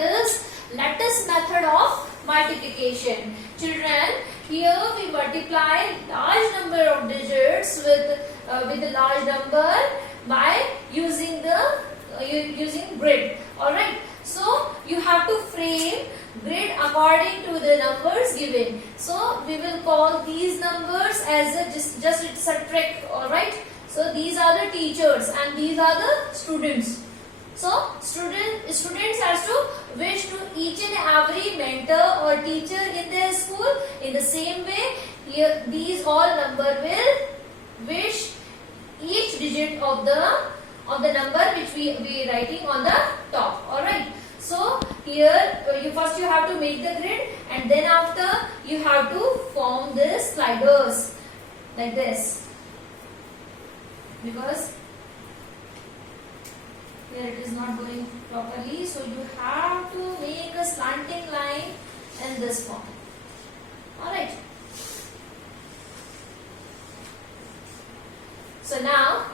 that is lattice method of multiplication. Children, here we multiply large number of digits with a large number by using grid. Alright, so you have to frame grid according to the numbers given. So we will call these numbers as a just it's a trick. Alright, so these are the teachers and these are the students. So students has to wish to each and every mentor or teacher in their school. In the same way, here these all number will wish each digit of the number which we writing on the top. Alright. So here you have to make the grid, and then after you have to form this sliders like this, because here it is not going properly, so you have to make a slanting line in this form. Alright. So now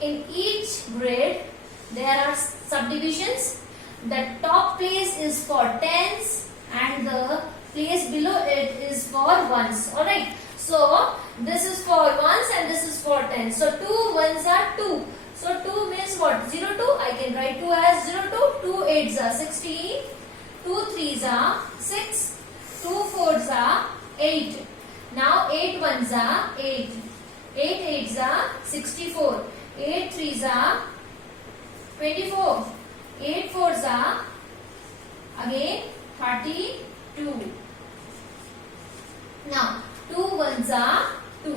in each grid there are subdivisions. The top place is for tens and the place below it is for ones. Alright. So this is for ones and this is for tens. So 2 ones are 2. So 2 means what? 0 2. I can write 2 as 0 2. 2 8s are 16. 2 3s are 6. 2 4s are 8. Now 8 ones are 8. 8 8s are 64. 8 3s are 24. 8 4s are again 32. Now 2 1s are 2.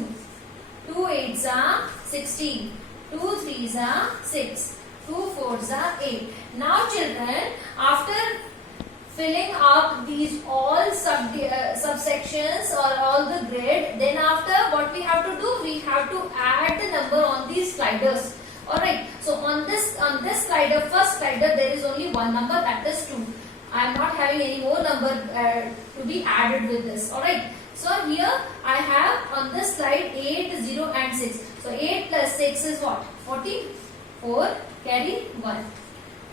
2 8s are 16. 2 3s are 6. 2 4s are 8. Now children, after filling up these all subsections or all the grid, then after what we have to do, we have to add the number on these sliders. Alright, so on this slider, first slider, there is only one number, that is 2. I am not having any more number to be added with this. Alright, so here I have on this slide 8, 0 and 6. So 8 plus 6 is what? 44, carry 1.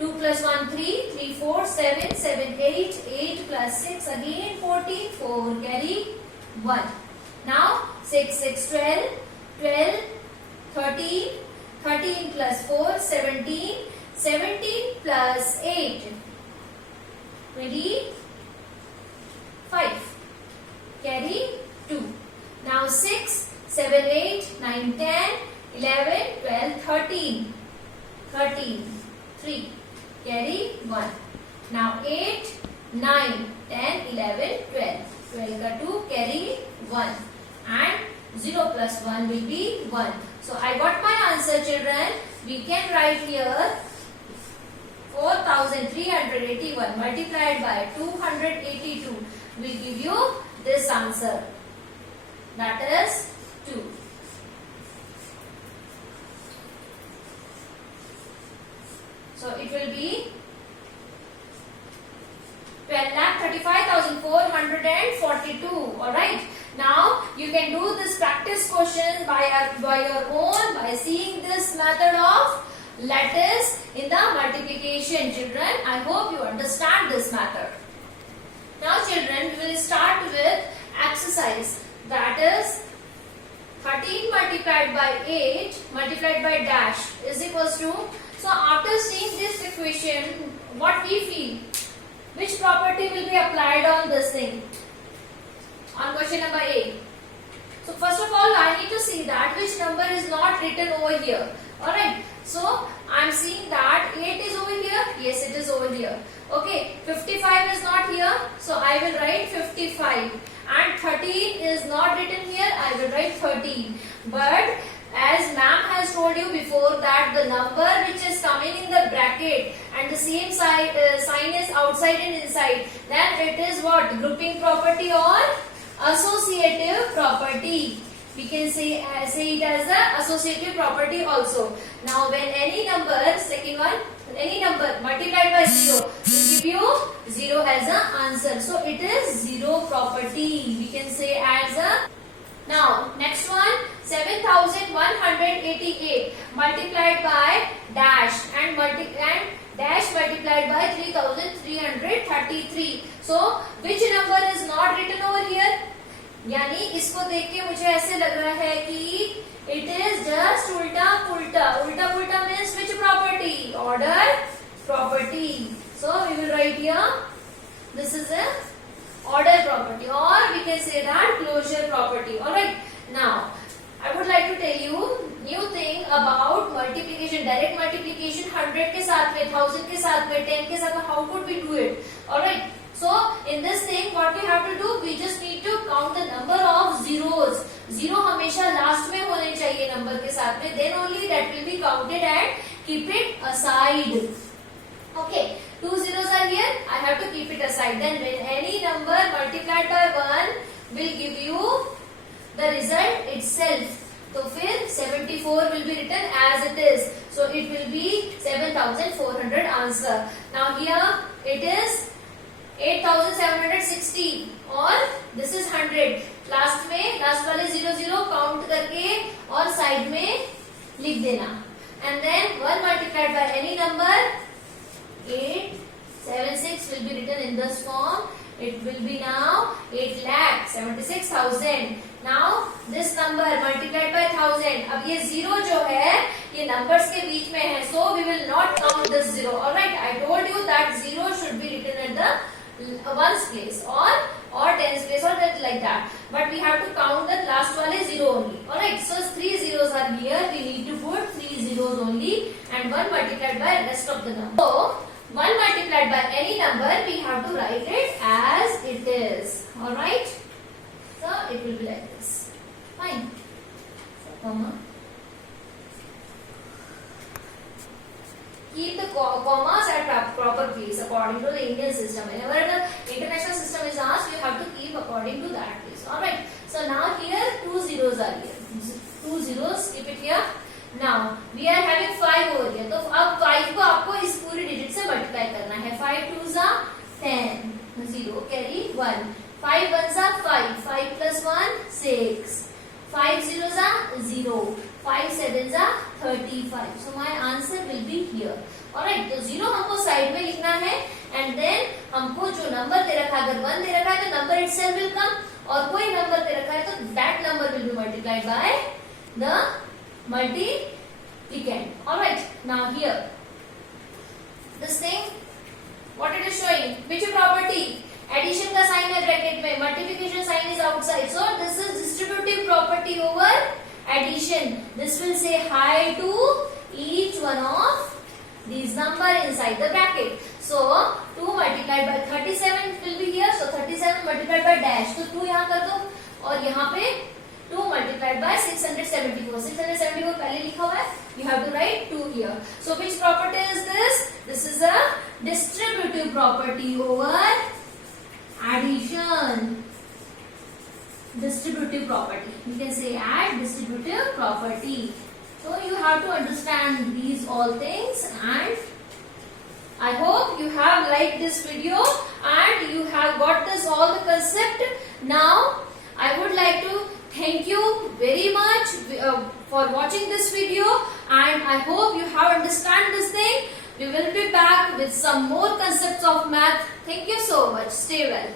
2 plus 1, 3, 3, 4, 7, 7, 8, 8 plus 6 again 14, 4, carry 1. Now 6, 6, 12, 12, 13, 13 plus 4, 17, 17 plus 8, 25, carry 2. Now 6, 7, 8, 9, 10, 11, 12, 13, 13, 3, carry 1. Now 8, 9, 10, 11, 12, 12 ka 2, carry 1, and 0 plus 1 will be 1. So I got my answer children. We can write here 4381 multiplied by 282 will give you this answer, that is 2. So it will be 12,35,442. Alright. Now you can do this practice question by your own, by seeing this method of lattice in the multiplication. Children, I hope you understand this method. Now children, we will start with exercise, that is 13 multiplied by 8 multiplied by dash is equals to. So after seeing this equation, what we feel? Which property will be applied on this thing? On question number A. So first of all, I need to see that which number is not written over here. Alright. So I am seeing that 8 is over here. Yes, it is over here. Okay. 55 is not here. So I will write 55. And 13 is not written here. I will write 13. But as ma'am has told you before that the number which is coming in the bracket and the same sign is outside and inside, then it is what? Grouping property or associative property. We can say it as the associative property also. Now when any number, second one, any number multiplied by 0 will give you 0 as an answer. So it is 0 property. We can say as a. Now next one, 7,188 multiplied by dash and dash multiplied by 3333. So which number is not written over here? यानी इसको देख के मुझे ऐसे लग रहा है कि it is just उल्टा पुल्टा. उल्टा पुल्टा means which property? Order property. So we will write here this is a order property, or we can say that closure property. Alright, now I would like to tell you new thing about multiplication, direct multiplication 100 के साथ में, 1000 के साथ में, 10 के साथ में. How could we do it? Alright, so in this thing what we have to do, we just need to count the number of zeros. Zero हमेशा last में होने चाहिए number के साथ में, then only that will be counted and keep it aside. Okay, 2 zeros are here, I have to keep it aside. Then when any number multiplied by 1 will give you the result itself. तो फिर 74 will be written as it is. So it will be 7400 answer. Now here it is 8760 और this is 100. Last में last वाले 00 count करके और side में लिख देना. And then 1 multiplied by any number 876 will be written in this form. It will be now 8,76,000. Now this number multiplied by 1000. अब ये zero जो है ये numbers के बीच में है, so we will not count this zero. Alright, I told you that zero should be written at the ones place or tens place or that like that. But we have to count the last one is zero only. Alright, so 3 zeros are here. We need to put 3 zeros only and 1 multiplied by rest of the number. So 1 multiplied by any number, we have to write it as it is. Alright? So it will be like this. Fine. So, comma. Keep the commas at proper place according to the Indian system. Whenever the international system is asked, you have to keep according to that place. Alright? So now here 2 zeros are here. 2 zeros, keep it here. Now we are having 5 over here. तो अब 5 को आपको इस पूरी digit से multiply करना है. 5 2s are 10, 0 carry 1. 5 1s are 5, 5 plus 1 6. 5 zeros are 0. 5 7s are 35. So my answer will be here. Alright, तो 0 हमको साइड में लिखना है and then हमको जो नंबर दे रखा है, अगर 1 दे रखा है तो नंबर itself will come, और कोई नंबर दे रखा है तो that number will be multiplied by the multiplicand. Alright, now here this thing what it is showing, which property? Addition का sign है bracket में, multiplication sign is outside, so this is distributive property over addition. This will say hi to each one of these number inside the bracket. So 2 multiplied by 37 will be here, so 37 multiplied by dash, तो 2 यहाँ कर दो और यहाँ पे 2 multiplied by 674. 674 पहले लिखा हुआ है. You have to write 2 here. So which property is this? This is a distributive property over addition. Distributive property. You can say add distributive property. So you have to understand these all things, and I hope you have liked this video and you have got this all the concept. Now I would like to thank you very much for watching this video, and I hope you have understand this thing. We will be back with some more concepts of math. Thank you so much. Stay well.